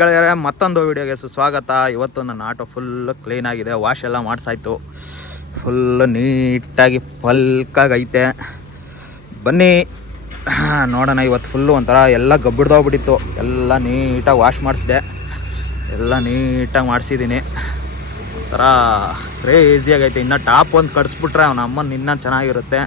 ಗೆಳೆಯರೆ ಮತ್ತೊಂದು ವಿಡಿಯೋಗೆ ಸುಸ್ವಾಗತ. ಇವತ್ತು ನನ್ನ ಆಟೋ ಫುಲ್ ಕ್ಲೀನ್ ಆಗಿದೆ, ವಾಶ್ ಎಲ್ಲ ಮಾಡಿಸಾಯ್ತು, ಫುಲ್ ನೀಟಾಗಿ ಪಲ್ಕಾಗೈತೆ. ಬನ್ನಿ ನೋಡೋಣ. ಇವತ್ತು ಫುಲ್ಲು ಒಂಥರ ಎಲ್ಲ ಗಬ್ಬಿಡ್ದೋಗ್ಬಿಟ್ಟಿತ್ತು, ಎಲ್ಲ ನೀಟಾಗಿ ವಾಶ್ ಮಾಡಿಸಿದೆ, ಎಲ್ಲ ನೀಟಾಗಿ ಮಾಡಿಸಿದ್ದೀನಿ. ಒಂಥರ ಕ್ರೇಜಿಯಾಗೈತೆ. ಇನ್ನು ಟಾಪ್ ಒಂದು ಕಟ್ಸ್ಬಿಟ್ರೆ ಅವನ ಅಮ್ಮನ ಇನ್ನೂ ಚೆನ್ನಾಗಿರುತ್ತೆ.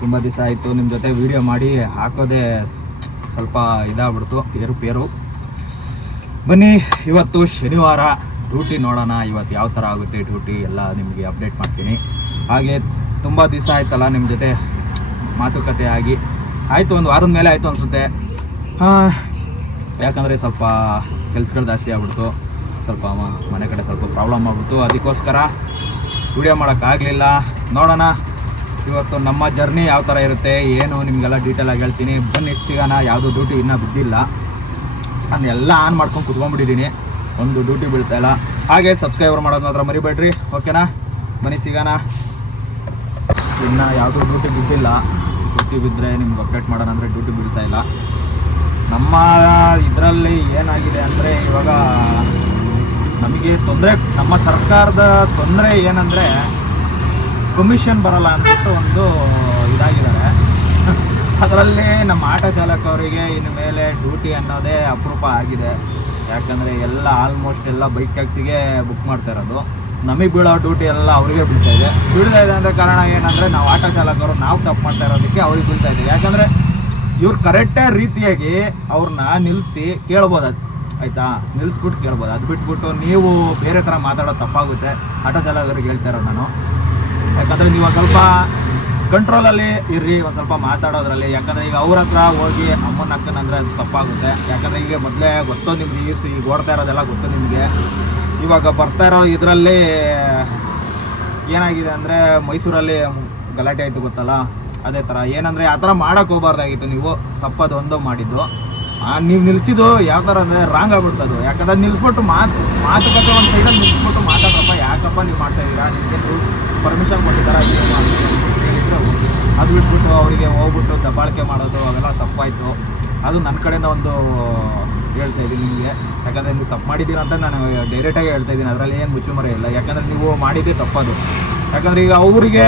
ತುಂಬ ದಿವಸ ಆಯಿತು ನಿಮ್ಮ ಜೊತೆ ವಿಡಿಯೋ ಮಾಡಿ ಹಾಕೋದೇ ಸ್ವಲ್ಪ ಇದಾಗ್ಬಿಡ್ತು ಪೇರು. ಬನ್ನಿ, ಇವತ್ತು ಶನಿವಾರ ಡ್ಯೂಟಿ ನೋಡೋಣ, ಇವತ್ತು ಯಾವ ಥರ ಆಗುತ್ತೆ ಡ್ಯೂಟಿ ಎಲ್ಲ ನಿಮಗೆ ಅಪ್ಡೇಟ್ ಮಾಡ್ತೀನಿ. ಹಾಗೆ ತುಂಬ ದಿವಸ ಆಯ್ತಲ್ಲ ನಿಮ್ಮ ಜೊತೆ ಮಾತುಕತೆ ಆಗಿ, ಆಯಿತು ಒಂದು ವಾರದ ಮೇಲೆ ಆಯಿತು ಅನಿಸುತ್ತೆ. ಯಾಕಂದರೆ ಸ್ವಲ್ಪ ಕೆಲಸಗಳು ಜಾಸ್ತಿ ಆಗ್ಬಿಡ್ತು, ಸ್ವಲ್ಪ ಮನೆ ಕಡೆ ಸ್ವಲ್ಪ ಪ್ರಾಬ್ಲಮ್ ಆಗ್ಬಿಡ್ತು, ಅದಕ್ಕೋಸ್ಕರ ವಿಡಿಯೋ ಮಾಡೋಕ್ಕಾಗಲಿಲ್ಲ. ನೋಡೋಣ ಇವತ್ತು ನಮ್ಮ ಜರ್ನಿ ಯಾವ ಥರ ಇರುತ್ತೆ ಏನು ನಿಮಗೆಲ್ಲ ಡೀಟೇಲಾಗಿ ಹೇಳ್ತೀನಿ. ಬನ್ನಿ ಸಿಗೋಣ. ಯಾವುದೂ ಡ್ಯೂಟಿ ಇನ್ನೂ ಬಿದ್ದಿಲ್ಲ, ನಾನು ಎಲ್ಲ ಆನ್ ಮಾಡ್ಕೊಂಡು ಕುತ್ಕೊಂಡ್ಬಿಟ್ಟಿದ್ದೀನಿ, ಒಂದು ಡ್ಯೂಟಿ ಬೀಳ್ತಾಯಿಲ್ಲ. ಹಾಗೆ ಸಬ್ಸ್ಕ್ರೈಬರ್ ಮಾಡೋದು ಮಾತ್ರ ಮರಿಬೇಡ್ರಿ, ಓಕೆನಾ? ಬನ್ನಿ ಸಿಗೋಣ. ಇನ್ನು ಯಾವುದೂ ಡ್ಯೂಟಿ ಬಿದ್ದಿಲ್ಲ, ಡ್ಯೂಟಿ ಬಿದ್ದರೆ ನಿಮ್ಗೆ ಅಪ್ಡೇಟ್ ಮಾಡೋಣ ಅಂದರೆ ಡ್ಯೂಟಿ ಬೀಳ್ತಾಯಿಲ್ಲ. ನಮ್ಮ ಇದರಲ್ಲಿ ಏನಾಗಿದೆ ಅಂದರೆ ಇವಾಗ ನಮಗೆ ತೊಂದರೆ, ನಮ್ಮ ಸರ್ಕಾರದ ತೊಂದರೆ ಏನಂದರೆ ಕಮಿಷನ್ ಬರೋಲ್ಲ ಅಂದ್ಬಿಟ್ಟು ಒಂದು ಇದಾಗಿದ್ದಾರೆ. ಅದರಲ್ಲಿ ನಮ್ಮ ಆಟೋ ಚಾಲಕವರಿಗೆ ಇನ್ನು ಮೇಲೆ ಡ್ಯೂಟಿ ಅನ್ನೋದೇ ಅಪರೂಪ ಆಗಿದೆ. ಯಾಕಂದರೆ ಎಲ್ಲ ಆಲ್ಮೋಸ್ಟ್ ಎಲ್ಲ ಬೈಕ್ ಟ್ಯಾಕ್ಸಿಗೆ ಬುಕ್ ಮಾಡ್ತಾ ಇರೋದು. ನಮಗೆ ಬೀಳೋ ಡ್ಯೂಟಿ ಎಲ್ಲ ಅವರಿಗೆ ಬೀಳ್ತಾ ಇದೆ ಅಂದರೆ ಕಾರಣ ಏನಂದರೆ ನಾವು ಆಟೋ ಚಾಲಕರು ನಾವು ತಪ್ಪು ಮಾಡ್ತಾ ಇರೋದಕ್ಕೆ ಅವ್ರಿಗೆ ಬೀಳ್ತಾ ಇದೆ. ಯಾಕಂದರೆ ಇವ್ರು ಕರೆಕ್ಟೇ ರೀತಿಯಾಗಿ ಅವ್ರನ್ನ ನಿಲ್ಲಿಸಿ ಕೇಳ್ಬೋದು, ಆಯಿತಾ? ನಿಲ್ಲಿಸ್ಬಿಟ್ಟು ಕೇಳ್ಬೋದು. ಅದು ಬಿಟ್ಬಿಟ್ಟು ನೀವು ಬೇರೆ ಥರ ಮಾತಾಡೋದು ತಪ್ಪಾಗುತ್ತೆ. ಆಟೋ ಚಾಲಕರಿಗೆ ಹೇಳ್ತಾ ಇರೋದು ನಾನು. ಯಾಕಂದರೆ ನೀವು ಒಂದು ಸ್ವಲ್ಪ ಕಂಟ್ರೋಲಲ್ಲಿ ಇರ್ರಿ, ಒಂದು ಸ್ವಲ್ಪ ಮಾತಾಡೋದ್ರಲ್ಲಿ. ಯಾಕಂದರೆ ಈಗ ಅವ್ರ ಹತ್ರ ಹೋಗಿ ಅಮ್ಮನ ಅಕ್ಕನಂದರೆ ಅದು ತಪ್ಪಾಗುತ್ತೆ. ಯಾಕಂದರೆ ಈಗ ಮೊದಲೇ ಗೊತ್ತು ನಿಮ್ಗೆ, ಈಗ ಓಡ್ತಾ ಇರೋದೆಲ್ಲ ಗೊತ್ತು ನಿಮಗೆ. ಇವಾಗ ಬರ್ತಾ ಇರೋ ಇದರಲ್ಲಿ ಏನಾಗಿದೆ ಅಂದರೆ ಮೈಸೂರಲ್ಲಿ ಗಲಾಟೆ ಆಯಿತು ಗೊತ್ತಲ್ಲ, ಅದೇ ಥರ. ಏನಂದರೆ ಆ ಥರ ಮಾಡೋಕ್ಕೆ ಹೋಗ್ಬಾರ್ದಾಗಿತ್ತು. ನೀವು ತಪ್ಪದು ಒಂದು ಮಾಡಿದ್ದು, ನೀವು ನಿಲ್ಸಿದ್ದು ಯಾವ ಥರ ಅಂದರೆ ರಾಂಗ್ ಆಗ್ಬಿಡ್ತದು. ಯಾಕಂದರೆ ನಿಲ್ಲಿಸ್ಬಿಟ್ಟು ಮಾತುಕತೆ ಒಂದು ಸೈಡಲ್ಲಿ ನಿಲ್ಲಿಸ್ಬಿಟ್ಟು ಮಾತಾಡ್ರಪ್ಪ, ಯಾಕಪ್ಪ ನೀವು ಮಾಡ್ತಾಯಿದ್ದೀರಾ, ನಿಮಗೆ ಪರ್ಮಿಷನ್ ಕೊಟ್ಟಿದ್ದಾರಾ ಏನು ಮಾಡಿದ್ರೆ ಅದು ಬಿಟ್ಬಿಟ್ಟು ಅವರಿಗೆ ಹೋಗ್ಬಿಟ್ಟು ದಬ್ಬಾಳಿಕೆ ಮಾಡೋದು ಅವೆಲ್ಲ ತಪ್ಪಾಯಿತು. ಅದು ನನ್ನ ಕಡೆಯಿಂದ ಒಂದು ಹೇಳ್ತಾ ಇದ್ದೀನಿ ನಿಮಗೆ. ಯಾಕಂದರೆ ನೀವು ತಪ್ಪು ಮಾಡಿದ್ದೀರ ಅಂತ ನಾನು ಡೈರೆಕ್ಟಾಗಿ ಹೇಳ್ತಾ ಇದ್ದೀನಿ, ಅದರಲ್ಲಿ ಏನು ಮುಚ್ಚುಮರೆ ಇಲ್ಲ. ಯಾಕಂದರೆ ನೀವು ಮಾಡಿದ್ದೇ ತಪ್ಪದು. ಯಾಕಂದರೆ ಈಗ ಅವರಿಗೆ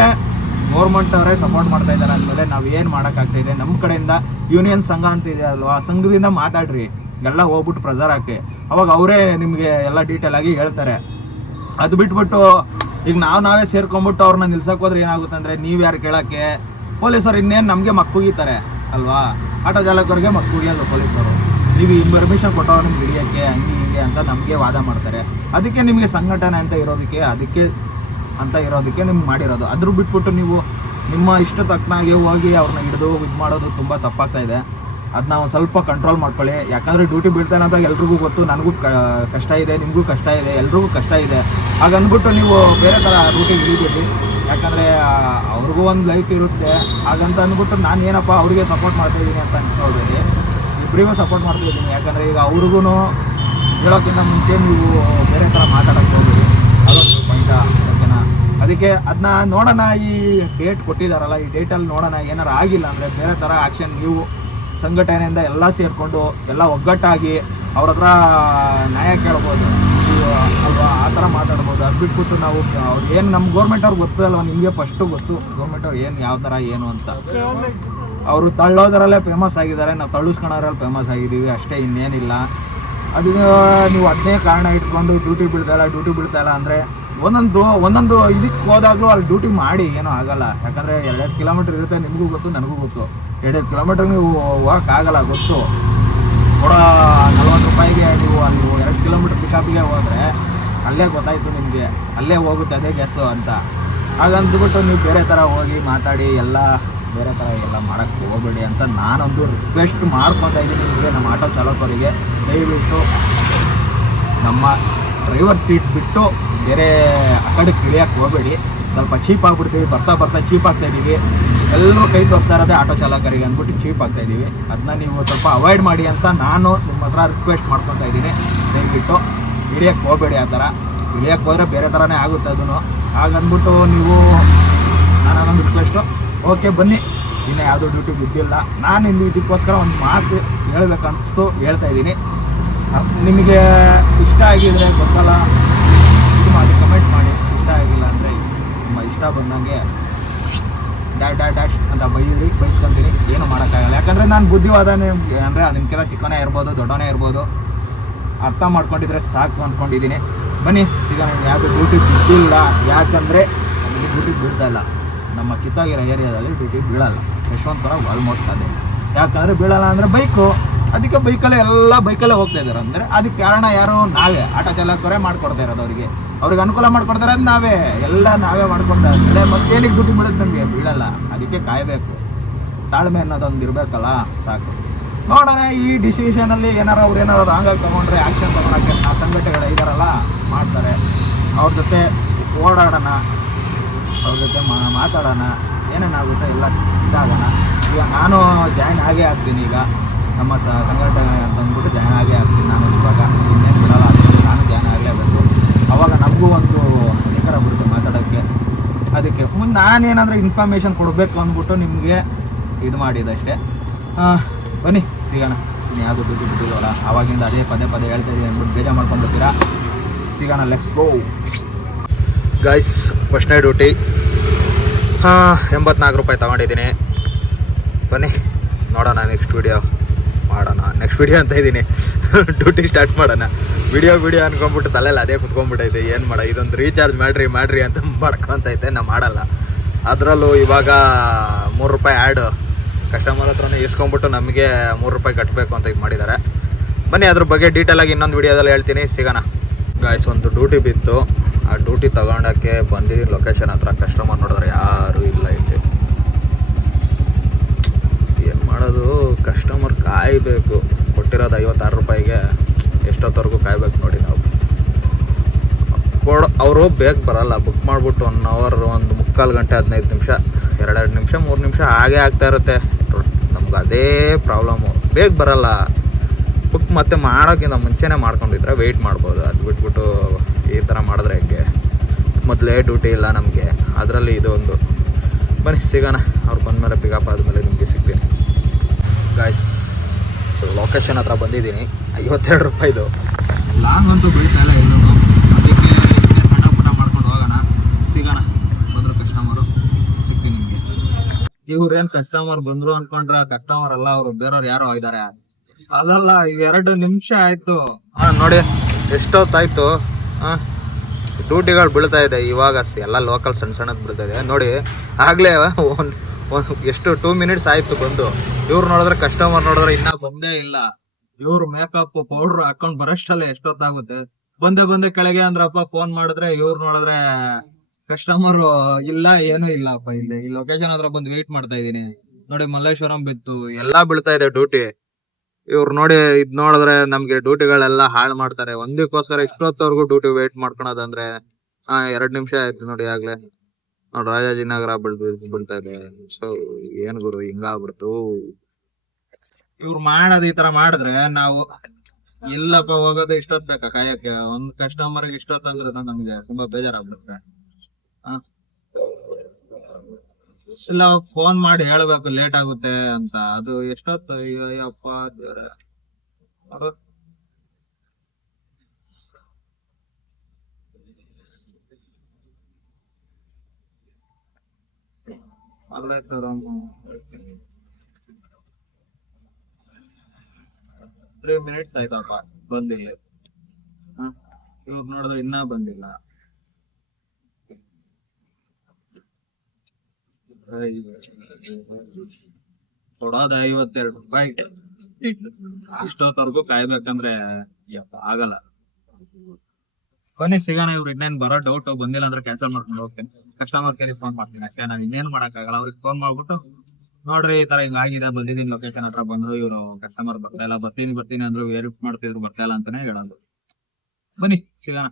ಗೌರ್ಮೆಂಟ್ ಅವರೇ ಸಪೋರ್ಟ್ ಮಾಡ್ತಾ ಇದ್ದಾರೆ ಅಂದಮೇಲೆ ನಾವು ಏನು ಮಾಡೋಕ್ಕಾಗ್ತಾಯಿದೆ. ನಮ್ಮ ಕಡೆಯಿಂದ ಯೂನಿಯನ್ ಸಂಘ ಅಂತ ಇದೆ ಅಲ್ವಾ, ಆ ಸಂಘದಿಂದ ಮಾತಾಡ್ರಿ, ಎಲ್ಲ ಹೋಗ್ಬಿಟ್ಟು ಪ್ರೆಸರ್ ಹಾಕಿ, ಅವಾಗ ಅವರೇ ನಿಮಗೆ ಎಲ್ಲ ಡೀಟೇಲಾಗಿ ಹೇಳ್ತಾರೆ. ಅದು ಬಿಟ್ಬಿಟ್ಟು ಈಗ ನಾವೇ ಸೇರ್ಕೊಂಡ್ಬಿಟ್ಟು ಅವ್ರನ್ನ ನಿಲ್ಸೋಕೆ ಹೋದ್ರೆ ಏನಾಗುತ್ತೆ ಅಂದರೆ, ನೀವು ಯಾರು ಕೇಳೋಕ್ಕೆ, ಪೊಲೀಸರು ಇನ್ನೇನು ನಮಗೆ ಮಕ್ಕುಗಿತಾರೆ ಅಲ್ವಾ? ಆಟೋ ಚಾಲಕರಿಗೆ ಮಕ್ಕುಗಿಯೋದು ಪೊಲೀಸರು. ನೀವು ಈ ಪರ್ಮಿಷನ್ ಕೊಟ್ಟವ್ರು ನಿಮ್ಗೆ ಹಿಡಿಯೋಕ್ಕೆ ಹಂಗೆ ಹಿಂಗೆ ಅಂತ ನಮಗೆ ವಾದ ಮಾಡ್ತಾರೆ. ಅದಕ್ಕೆ ನಿಮಗೆ ಸಂಘಟನೆ ಅಂತ ಇರೋದಕ್ಕೆ ನಿಮ್ಗೆ ಮಾಡಿರೋದು. ಅದ್ರ ಬಿಟ್ಬಿಟ್ಟು ನೀವು ನಿಮ್ಮ ಇಷ್ಟ ತಕ್ಕನಾಗಿ ಹೋಗಿ ಅವ್ರನ್ನ ಹಿಡಿದು ಇದು ಮಾಡೋದು ತುಂಬ ತಪ್ಪಾಗ್ತಾಯಿದೆ. ಅದನ್ನ ಒಂದು ಸ್ವಲ್ಪ ಕಂಟ್ರೋಲ್ ಮಾಡ್ಕೊಳ್ಳಿ. ಯಾಕಂದರೆ ಡ್ಯೂಟಿ ಬೀಳ್ತಾನೆ ಅಂತ ಎಲ್ರಿಗೂ ಗೊತ್ತು, ನನಗೂ ಕಷ್ಟ ಇದೆ, ನಿಮಗೂ ಕಷ್ಟ ಇದೆ, ಎಲ್ರಿಗೂ ಕಷ್ಟ ಇದೆ. ಹಾಗಂದ್ಬಿಟ್ಟು ನೀವು ಬೇರೆ ಥರ ಡ್ಯೂಟಿಗೆ ಹಿಡಿಬೇಡಿ. ಯಾಕಂದರೆ ಅವ್ರಿಗೂ ಒಂದು ಲೈಫ್ ಇರುತ್ತೆ. ಹಾಗಂತ ಅಂದ್ಬಿಟ್ಟು ನಾನು ಏನಪ್ಪ ಅವರಿಗೆ ಸಪೋರ್ಟ್ ಮಾಡ್ತಾಯಿದ್ದೀನಿ ಅಂತ ಅಂದ್ಕೊಳ್ಬೇಡಿ, ಇಬ್ಬರಿಗೂ ಸಪೋರ್ಟ್ ಮಾಡ್ತಾಯಿದ್ದೀನಿ. ಯಾಕಂದರೆ ಈಗ ಅವ್ರಿಗೂ ಹೇಳೋಕ್ಕಿಂತ ಮುಂಚೆ ನೀವು ಬೇರೆ ಥರ ಮಾತಾಡೋಕ್ಕೆ ಹೋಗ್ಬೇಡಿ, ಅದೊಂದು ಪಾಯಿಂಟ, ಓಕೆನಾ? ಅದಕ್ಕೆ ಅದನ್ನ ನೋಡೋಣ. ಈ ಡೇಟ್ ಕೊಟ್ಟಿದ್ದಾರಲ್ಲ, ಈ ಡೇಟಲ್ಲಿ ನೋಡೋಣ. ಏನಾರು ಆಗಿಲ್ಲ ಅಂದರೆ ಬೇರೆ ಥರ ಆ್ಯಕ್ಷನ್ ನೀವು ಸಂಘಟನೆಯಿಂದ ಎಲ್ಲ ಸೇರಿಕೊಂಡು ಎಲ್ಲ ಒಗ್ಗಟ್ಟಾಗಿ ಅವ್ರ ಹತ್ರ ನ್ಯಾಯ ಕೇಳ್ಬೋದು ಅಲ್ವಾ, ಆ ಥರ ಮಾತಾಡ್ಬೋದು. ಅದು ಬಿಟ್ಬಿಟ್ಟು ನಾವು ಅವ್ರು ಏನು ನಮ್ಮ ಗೌರ್ಮೆಂಟ್ ಅವ್ರಿಗೆ ಗೊತ್ತಲ್ವ, ನಿಮಗೆ ಫಸ್ಟು ಗೊತ್ತು ಗೌರ್ಮೆಂಟ್ ಅವ್ರು ಏನು ಯಾವ ಥರ ಏನು ಅಂತ. ಅವರು ತಳ್ಳೋದರಲ್ಲೇ ಫೇಮಸ್ ಆಗಿದ್ದಾರೆ, ನಾವು ತಳ್ಳಿಸ್ಕೊಳೋದ್ರಲ್ಲಿ ಫೇಮಸ್ ಆಗಿದ್ದೀವಿ ಅಷ್ಟೇ, ಇನ್ನೇನಿಲ್ಲ. ಅದು ನೀವು ಅದನ್ನೇ ಕಾರಣ ಇಟ್ಕೊಂಡು ಡ್ಯೂಟಿ ಬೀಳ್ತಾಯಿಲ್ಲ ಅಂದರೆ ಒಂದೊಂದು ಇದಕ್ಕೆ ಹೋದಾಗಲೂ ಅಲ್ಲಿ ಡ್ಯೂಟಿ ಮಾಡಿ ಏನೂ ಆಗೋಲ್ಲ. ಯಾಕಂದರೆ 2 ಕಿಲೋಮೀಟ್ರ್ ಇರುತ್ತೆ, ನಿಮಗೂ ಗೊತ್ತು ನನಗೂ ಗೊತ್ತು. 2 ಕಿಲೋಮೀಟ್ರ್ ನೀವು ಹೋಗೋಕ್ಕಾಗಲ್ಲ, ಗೊತ್ತು. ಕೊಡೋ 40 ರೂಪಾಯಿಗೆ ನೀವು ಅಲ್ಲಿ 2 ಕಿಲೋಮೀಟ್ರ್ ಪಿಕಪ್ಗೆ ಹೋದರೆ ಅಲ್ಲೇ ಗೊತ್ತಾಯಿತು ನಿಮಗೆ, ಅಲ್ಲೇ ಹೋಗುತ್ತೆ ಅದೇ ಗ್ಯಾಸು ಅಂತ. ಹಾಗಂದ್ಬಿಟ್ಟು ನೀವು ಬೇರೆ ಥರ ಹೋಗಿ ಮಾತಾಡಿ ಎಲ್ಲ ಬೇರೆ ಥರ ಎಲ್ಲ ಮಾಡೋಕ್ಕೆ ಹೋಗಬೇಡಿ ಅಂತ ನಾನೊಂದು ರಿಕ್ವೆಸ್ಟ್ ಮಾಡ್ಕೊತಾ ಇದ್ದೀನಿ ನಿಮಗೆ, ನಮ್ಮ ಆಟೋ ಚಾಲಕರಿಗೆ. ದಯವಿಟ್ಟು ನಮ್ಮ ಡ್ರೈವರ್ ಸೀಟ್ ಬಿಟ್ಟು ಬೇರೆ ಆ ಕಡೆ ಇಳಿಯೋಕ್ಕೆ ಹೋಗಬೇಡಿ. ಸ್ವಲ್ಪ ಚೀಪ್ ಆಗ್ಬಿಡ್ತೀವಿ, ಬರ್ತಾ ಬರ್ತಾ ಚೀಪ್ ಆಗ್ತಾ ಇದ್ದೀವಿ. ಎಲ್ಲರೂ ಕೈ ತೋರಿಸ್ತಾ ಇರೋದೇ ಆಟೋ ಚಾಲಕರಿಗೆ ಅಂದ್ಬಿಟ್ಟು ಚೀಪ್ ಆಗ್ತಾ ಇದ್ದೀವಿ. ಅದನ್ನ ನೀವು ಸ್ವಲ್ಪ ಅವಾಯ್ಡ್ ಮಾಡಿ ಅಂತ ನಾನು ನಿಮ್ಮ ಹತ್ರ ರಿಕ್ವೆಸ್ಟ್ ಮಾಡ್ಕೊತಾ ಇದ್ದೀನಿ. ದಯವಿಟ್ಟು ಇಳಿಯೋಕ್ಕೆ ಹೋಗಬೇಡಿ. ಆ ಥರ ಇಳಿಯೋಕ್ಕೆ ಹೋದರೆ ಬೇರೆ ಥರನೇ ಆಗುತ್ತೆ ಅದನ್ನು. ಹಾಗಂದ್ಬಿಟ್ಟು ನೀವು ನಾನೊಂದು ರಿಕ್ವೆಸ್ಟು, ಓಕೆ ಬನ್ನಿ, ಇನ್ನು ಯಾವುದೋ ಡ್ಯೂಟಿ ಬಿದ್ದಿಲ್ಲ. ನಾನು ಇಲ್ಲಿ ಇದಕ್ಕೋಸ್ಕರ ಒಂದು ಮಾತು ಹೇಳ್ಬೇಕನ್ನಿಸ್ತು, ಹೇಳ್ತಾ ಇದ್ದೀನಿ. ನಿಮಗೆ ಇಷ್ಟ ಆಗಿದರೆ ಗೊತ್ತಲ್ಲ, ಇದು ಮಾಡಿ ಕಮೆಂಟ್ ಮಾಡಿ. ಇಷ್ಟ ಆಗಿಲ್ಲ ಅಂದರೆ ನಿಮ್ಮ ಇಷ್ಟ ಬಂದಂಗೆ ಡ್ಯಾಶ್ ಅಂತ ಬೈಸ್ಕೊತೀನಿ. ಏನು ಮಾಡೋಕ್ಕಾಗಲ್ಲ. ಯಾಕಂದರೆ ನಾನು ಬುದ್ಧಿವಾದನೇ ಅಂದರೆ ಅದಕ್ಕೆಲ್ಲ ಚಿಕ್ಕನೇ ಇರ್ಬೋದು, ದೊಡ್ಡವನೇ ಇರ್ಬೋದು, ಅರ್ಥ ಮಾಡ್ಕೊಂಡಿದ್ರೆ ಸಾಕು ಅಂದ್ಕೊಂಡಿದ್ದೀನಿ. ಬನ್ನಿ ಈಗ ಯಾವುದು ಡ್ಯೂಟಿ ಬಿದ್ದಿಲ್ಲ. ಯಾಕಂದರೆ ನಮಗೆ ಡ್ಯೂಟಿ ಬೀಳ್ತಾಯಿಲ್ಲ. ನಮ್ಮ ಕಿತ್ತಾಗಿರೋ ಏರಿಯಾದಲ್ಲಿ ಡ್ಯೂಟಿ ಬೀಳಲ್ಲ. ಯಶವಂತಪುರ ಆಲ್ಮೋಸ್ಟ್ ಅದೇ. ಯಾಕಂದರೆ ಬೀಳಲ್ಲ ಅಂದರೆ ಬೈಕು, ಅದಕ್ಕೆ ಬೈಕಲ್ಲೇ ಹೋಗ್ತಾ ಇದ್ದಾರೆ. ಅಂದರೆ ಅದಕ್ಕೆ ಕಾರಣ ಯಾರು? ನಾವೇ. ಆಟೋ ಚಾಲಕರೇ ಮಾಡ್ಕೊಡ್ತಾ ಇರೋದು ಅವ್ರಿಗೆ ಅನುಕೂಲ ಮಾಡ್ಕೊಡ್ತಾರೆ. ಅದು ನಾವೇ ಮಾಡ್ಕೊಡ್ತಾ ಇದ್ದರೆ ಮತ್ತೇನಿಗೆ ಡ್ಯೂಟಿ ಬೀಳುತ್ತೆ? ನಮಗೆ ಬೀಳಲ್ಲ. ಅದಕ್ಕೆ ಕಾಯಬೇಕು. ತಾಳ್ಮೆ ಅನ್ನೋದೊಂದು ಇರಬೇಕಲ್ಲ, ಸಾಕು. ನೋಡೋಣ ಈ ಡಿಸಿಷನಲ್ಲಿ ಅವ್ರು ಏನಾರು ರಾಂಗಾಗಿ ತೊಗೊಂಡ್ರೆ ಆ್ಯಕ್ಷನ್ ತೊಗೊಳಕ್ಕೆ ಆ ಸಂಘಟನೆಗಳು ಇದ್ದಾರಲ್ಲ, ಮಾಡ್ತಾರೆ. ಅವ್ರ ಜೊತೆ ಓಡಾಡೋಣ, ಅವ್ರ ಜೊತೆ ಮಾತಾಡೋಣ, ಏನೇನಾಗುತ್ತೆ ಎಲ್ಲ ಇದಾಗೋಣ. ಈಗ ನಾನು ಜಾಯ್ನ್ ಆಗೇ ಆಗ್ತೀನಿ. ಈಗ ನಮ್ಮ ಸಂಘಟನೆ ಅಂತ ಅಂದ್ಬಿಟ್ಟು ಜಾಯ್ನ್ ಆಗೇ ಆಗ್ತೀನಿ ನಾನು. ಇವಾಗ ಇನ್ನೇನು ಬಿಡಲ್ಲ, ಅದಕ್ಕೆ ನಾನು ಜಾಯ್ನ್ ಆಗಲೇಬೇಕು. ಅವಾಗ ನಮಗೂ ಒಂದು ಅಧಿಕಾರ ಬಿಡುತ್ತೆ ಮಾತಾಡೋಕ್ಕೆ. ಅದಕ್ಕೆ ಮುಂದೆ ನಾನೇನಾದರೂ ಇನ್ಫಾರ್ಮೇಷನ್ ಕೊಡಬೇಕು ಅಂದ್ಬಿಟ್ಟು ನಿಮಗೆ ಇದು ಮಾಡಿದಷ್ಟೇ. ಬನ್ನಿ ಸಿಗೋಣ. ಇನ್ನು ಯಾವುದು ಡ್ಯೂಟಿ ಬಿಟ್ಟಿರೋಲ್ಲ, ಆವಾಗಿಂದ ಅದೇ ಪದೇ ಹೇಳ್ತಾ ಇದ್ದೀನಿ ಅಂದ್ಬಿಟ್ಟು ಬೇಜಾರು ಮಾಡ್ಕೊಂಡ್ಬಿಡ್ತೀರಾ. ಸಿಗೋಣ, ಲೆಟ್ಸ್ ಗೋ ಗೈಸ್. ಫಸ್ಟ್ನೇ ಡ್ಯೂಟಿ 84 ರೂಪಾಯಿ ತೊಗೊಂಡಿದ್ದೀನಿ. ಬನ್ನಿ ನೋಡೋಣ, ನೆಕ್ಸ್ಟ್ ವೀಡಿಯೋ ಮಾಡೋಣ. ನೆಕ್ಸ್ಟ್ ವೀಡಿಯೋ ಅಂತ ಇದ್ದೀನಿ, ಡ್ಯೂಟಿ ಸ್ಟಾರ್ಟ್ ಮಾಡೋಣ. ವಿಡಿಯೋ ಅನ್ಕೊಂಬಿಟ್ಟು ತಲೆಯಲ್ಲಿ ಅದೇ ಕುತ್ಕೊಂಡ್ಬಿಟ್ಟೈತೆ. ಏನು ಮಾಡೋ, ಇದೊಂದು ರೀಚಾರ್ಜ್ ಮಾಡ್ರಿ ಅಂತ ಮಾಡ್ಕೊತೈತೆ. ನಾ ಮಾಡಲ್ಲ. ಅದರಲ್ಲೂ ಇವಾಗ 3 ರೂಪಾಯಿ ಆ್ಯಡು ಕಸ್ಟಮರ್ ಹತ್ರನೇ ಇಸ್ಕೊಂಬಿಟ್ಟು ನಮಗೆ 3 ರೂಪಾಯಿ ಕಟ್ಟಬೇಕು ಅಂತ ಇದು ಮಾಡಿದ್ದಾರೆ. ಬನ್ನಿ ಅದ್ರ ಬಗ್ಗೆ ಡೀಟೇಲಾಗಿ ಇನ್ನೊಂದು ವೀಡಿಯೋದಲ್ಲಿ ಹೇಳ್ತೀನಿ. ಸಿಗೋಣ ಗಾಯ್ಸ್. ಒಂದು ಡ್ಯೂಟಿ ಬಿತ್ತು, ಆ ಡ್ಯೂಟಿ ತೊಗೊಳಕ್ಕೆ ಬಂದಿದ್ದೀನಿ ಲೊಕೇಶನ್ ಹತ್ರ. ಕಸ್ಟಮರ್ ನೋಡಿದ್ರೆ ಯಾರೂ ಇಲ್ಲ ಇಲ್ಲಿ. ಏನು ಮಾಡೋದು, ಕಸ್ಟಮರ್ ಕಾಯಬೇಕು. ಕೊಟ್ಟಿರೋದು 56 ರೂಪಾಯಿಗೆ ಎಷ್ಟೊತ್ತವರೆಗೂ ಕಾಯ್ಬೇಕು ನೋಡಿ ನಾವು. ಅವರು ಬೇಗ ಬರಲ್ಲ. ಬುಕ್ ಮಾಡಿಬಿಟ್ಟು 1 ಅವರ್, 1 ಮುಕ್ಕಾಲು ಗಂಟೆ, 15 ನಿಮಿಷ, 2 ನಿಮಿಷ, 3 ನಿಮಿಷ ಹಾಗೆ ಆಗ್ತಾ ಇರುತ್ತೆ. ನಮ್ಗೆ ಅದೇ ಪ್ರಾಬ್ಲಮ್ಮು, ಬೇಗ ಬರಲ್ಲ. ಬುಕ್ ಮತ್ತೆ ಮಾಡೋಕ್ಕಿಂತ ಮುಂಚೆನೇ ಮಾಡ್ಕೊಂಡಿದ್ರೆ ವೆಯ್ಟ್ ಮಾಡ್ಬೋದು. ಅದು ಬಿಟ್ಬಿಟ್ಟು ಈ ಥರ ಮಾಡಿದ್ರೆ ಹೇಗೆ? ಮೊದಲೇ ಡ್ಯೂಟಿ ಇಲ್ಲ ನಮಗೆ, ಅದರಲ್ಲಿ ಇದು ಒಂದು. ಬನ್ನಿ ಸಿಗೋಣ. ಅವ್ರು ಬಂದಮೇಲೆ ಪಿಕಪ್ ಆದಮೇಲೆ ನಿಮಗೆ ಸಿಗ್ತೀನಿ ಗಾಯ್ಸ್. ಲೊಕೇಶನ್ ಹತ್ರ ಬಂದಿದ್ದೀನಿ. 52 ರೂಪಾಯಿದು ಲಾಂಗ್ ಅಂತೂ ಬೀಳ್ತಾ ಇಲ್ಲ ಎಲ್ಲೂ. ಅದಕ್ಕೆ ಸಣ್ಣ ಪುಟ್ಟ ಮಾಡ್ಕೊಂಡು ಹೋಗೋಣ. ಸಿಗೋಣ. ಬಂದರು ಕಸ್ಟಮರು, ಸಿಗ್ತೀನಿ ನಿಮಗೆ. ಇವ್ರೇನು ಕಸ್ಟಮರ್ ಬಂದರು ಅಂದ್ಕೊಂಡ್ರೆ ಕಸ್ಟಮರ್ ಅಲ್ಲ, ಅವರು ಬೇರೆಯವ್ರು ಯಾರೋ ಇದ್ದಾರೆ. ಅದಲ್ಲ, 2 ನಿಮಿಷ ಆಯಿತು. ನೋಡಿ ಎಷ್ಟೊತ್ತಾಯಿತು. ಡ್ಯೂಟಿಗಳು ಬೀಳ್ತಾ ಇದೆ ಇವಾಗ. ಎಲ್ಲ ಲೋಕಲ್ ಸಣ್ಣದು ಬೀಳ್ತಾ ಇದೆ ನೋಡಿ. ಆಗಲೇ ಒಂದು ಎಷ್ಟು 2 ಮಿನಿಟ್ಸ್ ಆಯಿತು ಬಂದು. ಇವ್ರು ನೋಡಿದ್ರೆ, ಕಸ್ಟಮರ್ ನೋಡಿದ್ರೆ ಇನ್ನೂ ಬಂದೇ ಇಲ್ಲ. ಇವ್ರು ಮೇಕಪ್ ಪೌಡ್ರ್ ಹಾಕೊಂಡು ಬರೋಷ್ಟಲ್ಲೇ ಎಷ್ಟೊತ್ತಾಗುತ್ತೆ. ಬಂದೆ ಕೆಳಗೆ ಅಂದ್ರಪ್ಪ. ಫೋನ್ ಮಾಡಿದ್ರೆ ಇವ್ರು ನೋಡಿದ್ರೆ ಕಸ್ಟಮರ್ ಇಲ್ಲ, ಏನೂ ಇಲ್ಲಪ್ಪ. ಇಲ್ಲಿ ಈ ಲೊಕೇಶನ್ ಹತ್ರ ಬಂದು ವೇಟ್ ಮಾಡ್ತಾ ಇದ್ದೀನಿ ನೋಡಿ. ಮಲ್ಲೇಶ್ವರಂ ಬಿತ್ತು, ಎಲ್ಲ ಬೀಳ್ತಾ ಇದೆ ಡ್ಯೂಟಿ. ಇವ್ರು ನೋಡಿ, ಇದ್ ನೋಡಿದ್ರೆ ನಮ್ಗೆ ಡ್ಯೂಟಿಗಳೆಲ್ಲ ಹಾಳು ಮಾಡ್ತಾರೆ. ಒಂದಕ್ಕೋಸ್ಕರ ಇಷ್ಟೊತ್ತವರೆಗೂ ಡ್ಯೂಟಿ ವೇಟ್ ಮಾಡ್ಕೊಳೋದಂದ್ರೆ 2 ನಿಮಿಷ ಆಯ್ತು ನೋಡಿ. ಆಗ್ಲೇ ನೋಡಿ ರಾಜಾಜಿನಗರ ಬೀಳ್ತಾ ಇದೆ. ಸೊ ಏನ್ ಗುರು, ಹಿಂಗಾಗ್ಬಿಡ್ತು. ಇವ್ರು ಮಾಡೋದು ಈ ತರ ಮಾಡಿದ್ರೆ ನಾವು ಎಲ್ಲಪ್ಪ ಹೋಗೋದು? ಇಷ್ಟೊತ್ ಬೇಕಾ ಕಾಯಕ್ಕೆ? ಒಂದ್ ಕಸ್ಟಮರ್ಗೆ ಇಷ್ಟೊತ್ತಂದ್ರೆ ನಮ್ಗೆ ತುಂಬಾ ಬೇಜಾರಾಗ್ಬಿಡುತ್ತೆ. ಇಲ್ಲ, ಫೋನ್ ಮಾಡಿ ಹೇಳ್ಬೇಕು ಲೇಟ್ ಆಗುತ್ತೆ ಅಂತ. ಅದು ಎಷ್ಟೊತ್ತು? ಅಯ್ಯಪ್ಪ ದೇವ್ರೆ. ಅಲ್ಲೇ 3 ಮಿನಿಟ್ಸ್ ಆಯ್ತಪ್ಪ ಬಂದಿಲ್ಲ. ಇವ್ರು ನೋಡಿದ್ರೆ ಇನ್ನೂ ಬಂದಿಲ್ಲ. ಕೊಡೋದ 52 ರೂಪಾಯಿ. ಇಷ್ಟೊತ್ತವರೆಗೂ ಕಾಯ್ಬೇಕಂದ್ರೆ ಆಗಲ್ಲ. ಬನ್ನಿ ಸಿಗೋಣ. ಇವ್ರು ಇನ್ನೇನ್ ಬರೋ ಡೌಟ್, ಬಂದಿಲ್ಲ ಅಂದ್ರೆ ಕ್ಯಾನ್ಸಲ್ ಮಾಡ್ಕೊಂಡು ಹೋಗ್ತೇನೆ. ಕಸ್ಟಮರ್ ಕೇರಿಗೆ ಫೋನ್ ಮಾಡ್ತೀನಿ ಅಷ್ಟೇ. ನಾನು ಇನ್ನೇನು ಮಾಡಕ್ಕಾಗಲ್ಲ. ಅವ್ರಿಗೆ ಫೋನ್ ಮಾಡ್ಬಿಟ್ಟು ನೋಡ್ರಿ ಈ ತರ ಹಿಂಗಾಗಿದೆ, ಬಂದಿದ್ದೀನಿ ಲೊಕೇಶನ್ ಹತ್ರ. ಬಂದ್ರು ಇವ್ರು ಕಸ್ಟಮರ್ ಬರ್ತಾ ಇಲ್ಲ. ಬರ್ತೀನಿ ಅಂದ್ರು, ವೇರಿಫೈ ಮಾಡ್ತಿದ್ರು, ಬರ್ತಾ ಇಲ್ಲ ಅಂತಾನೆ ಹೇಳೋದು. ಬನ್ನಿ ಸಿಗೋಣ.